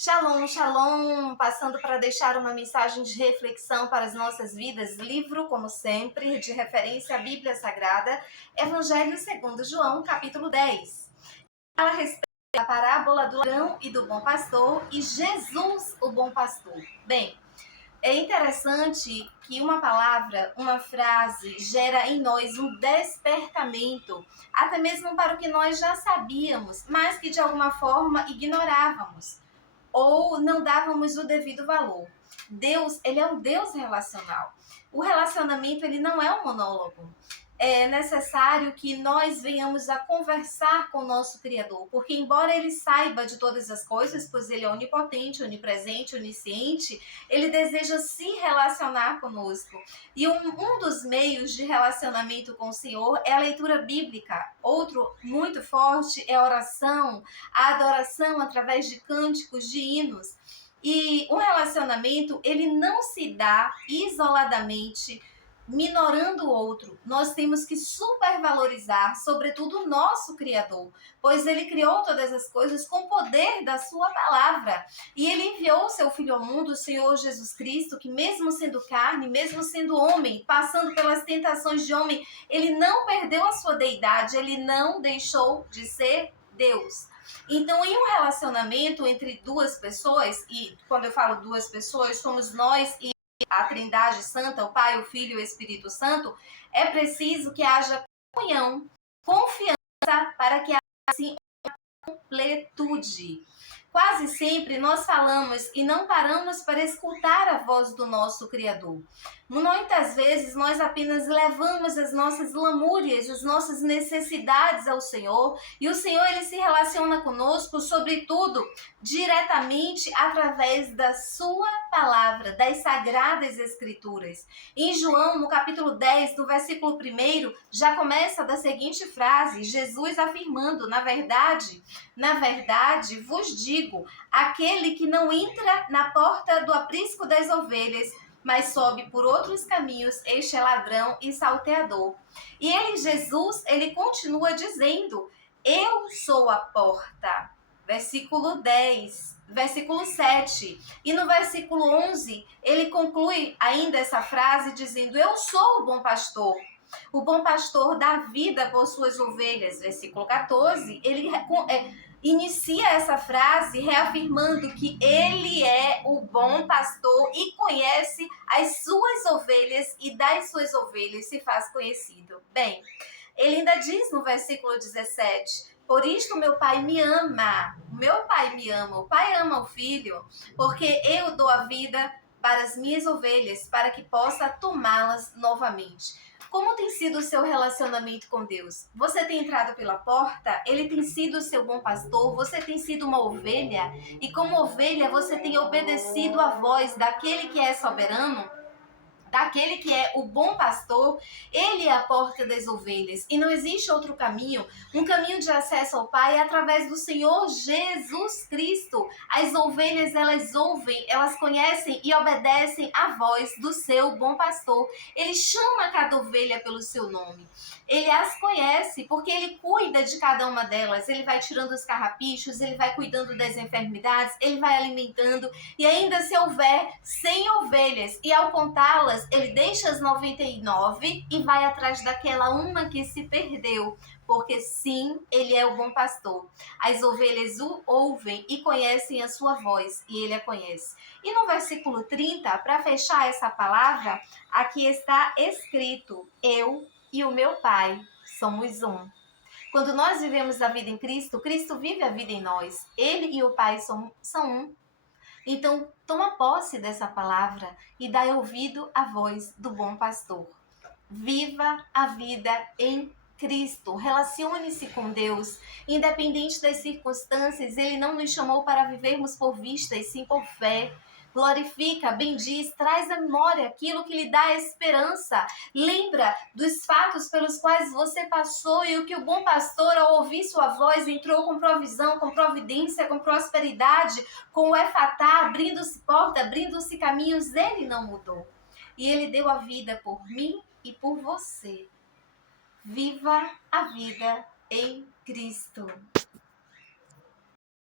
Shalom, shalom, passando para deixar uma mensagem de reflexão para as nossas vidas, livro, como sempre, de referência à Bíblia Sagrada, Evangelho segundo João, capítulo 10. Fala a respeito da parábola do ladrão e do bom pastor e Jesus, o bom pastor. Bem, é interessante que uma palavra, uma frase, gera em nós um despertamento, até mesmo para o que nós já sabíamos, mas que de alguma forma ignorávamos ou não dávamos o devido valor. Deus, ele é um Deus relacional. O relacionamento, ele não é um monólogo. É necessário que nós venhamos a conversar com o nosso Criador, porque embora ele saiba de todas as coisas, pois ele é onipotente, onipresente, onisciente, ele deseja se relacionar conosco. E um dos meios de relacionamento com o Senhor é a leitura bíblica. Outro muito forte é a oração, a adoração através de cânticos, de hinos. E um relacionamento, ele não se dá isoladamente, minorando o outro. Nós temos que supervalorizar, sobretudo, o nosso Criador, pois ele criou todas as coisas com o poder da sua palavra. E ele enviou o seu Filho ao mundo, o Senhor Jesus Cristo, que mesmo sendo carne, mesmo sendo homem, passando pelas tentações de homem, ele não perdeu a sua deidade, ele não deixou de ser Deus. Então, em um relacionamento entre duas pessoas, e quando eu falo duas pessoas, somos nós e a Trindade Santa, o Pai, o Filho e o Espírito Santo, é preciso que haja comunhão, confiança, para que haja assim completude. Quase sempre nós falamos e não paramos para escutar a voz do nosso Criador. Muitas vezes nós apenas levamos as nossas lamúrias, as nossas necessidades ao Senhor, e o Senhor, ele se relaciona conosco, sobretudo, diretamente através da sua palavra, das sagradas escrituras. Em João, no capítulo 10, no versículo 1, já começa da seguinte frase, Jesus afirmando, na verdade, vos digo, aquele que não entra na porta do aprisco das ovelhas, mas sobe por outros caminhos, este é ladrão e salteador. E ele, Jesus, ele continua dizendo, eu sou a porta. Versículo 10, versículo 7. E no versículo 11, ele conclui ainda essa frase dizendo, eu sou o bom pastor. O bom pastor dá vida por suas ovelhas. Versículo 14, ele inicia essa frase reafirmando que ele é o bom pastor e conhece as suas ovelhas e das suas ovelhas se faz conhecido. Bem, ele ainda diz no versículo 17, por isto meu pai me ama, meu pai me ama, o pai ama o filho, porque eu dou a vida para as minhas ovelhas, para que possa tomá-las novamente. Como tem sido o seu relacionamento com Deus? Você tem entrado pela porta? Ele tem sido o seu bom pastor? Você tem sido uma ovelha? E como ovelha, você tem obedecido à voz daquele que é soberano? Daquele que é o bom pastor? Ele é a porta das ovelhas e não existe outro caminho. Um caminho de acesso ao Pai é através do Senhor Jesus Cristo. As ovelhas, elas ouvem, elas conhecem e obedecem à voz do seu bom pastor. Ele chama cada ovelha pelo seu nome. Ele as conhece porque ele cuida de cada uma delas. Ele vai tirando os carrapichos, ele vai cuidando das enfermidades, ele vai alimentando. E ainda se houver 100 ovelhas e ao contá-las, ele deixa as 99 e vai atrás daquela uma que se perdeu. Porque sim, ele é o bom pastor. As ovelhas o ouvem e conhecem a sua voz, e ele a conhece. E no versículo 30, para fechar essa palavra, aqui está escrito, eu e o meu Pai somos um. Quando nós vivemos a vida em Cristo, Cristo vive a vida em nós. Ele e o Pai são um. Então, toma posse dessa palavra e dá ouvido à voz do bom pastor. Viva a vida em Cristo, relacione-se com Deus, independente das circunstâncias, Ele não nos chamou para vivermos por vista e sim por fé. Glorifica, bendiz, traz à memória aquilo que lhe dá esperança. Lembra dos fatos pelos quais você passou e o que o bom pastor, ao ouvir sua voz, entrou com provisão, com providência, com prosperidade, com o efatá, abrindo-se porta, abrindo-se caminhos. Ele não mudou. E ele deu a vida por mim e por você. Viva a vida em Cristo.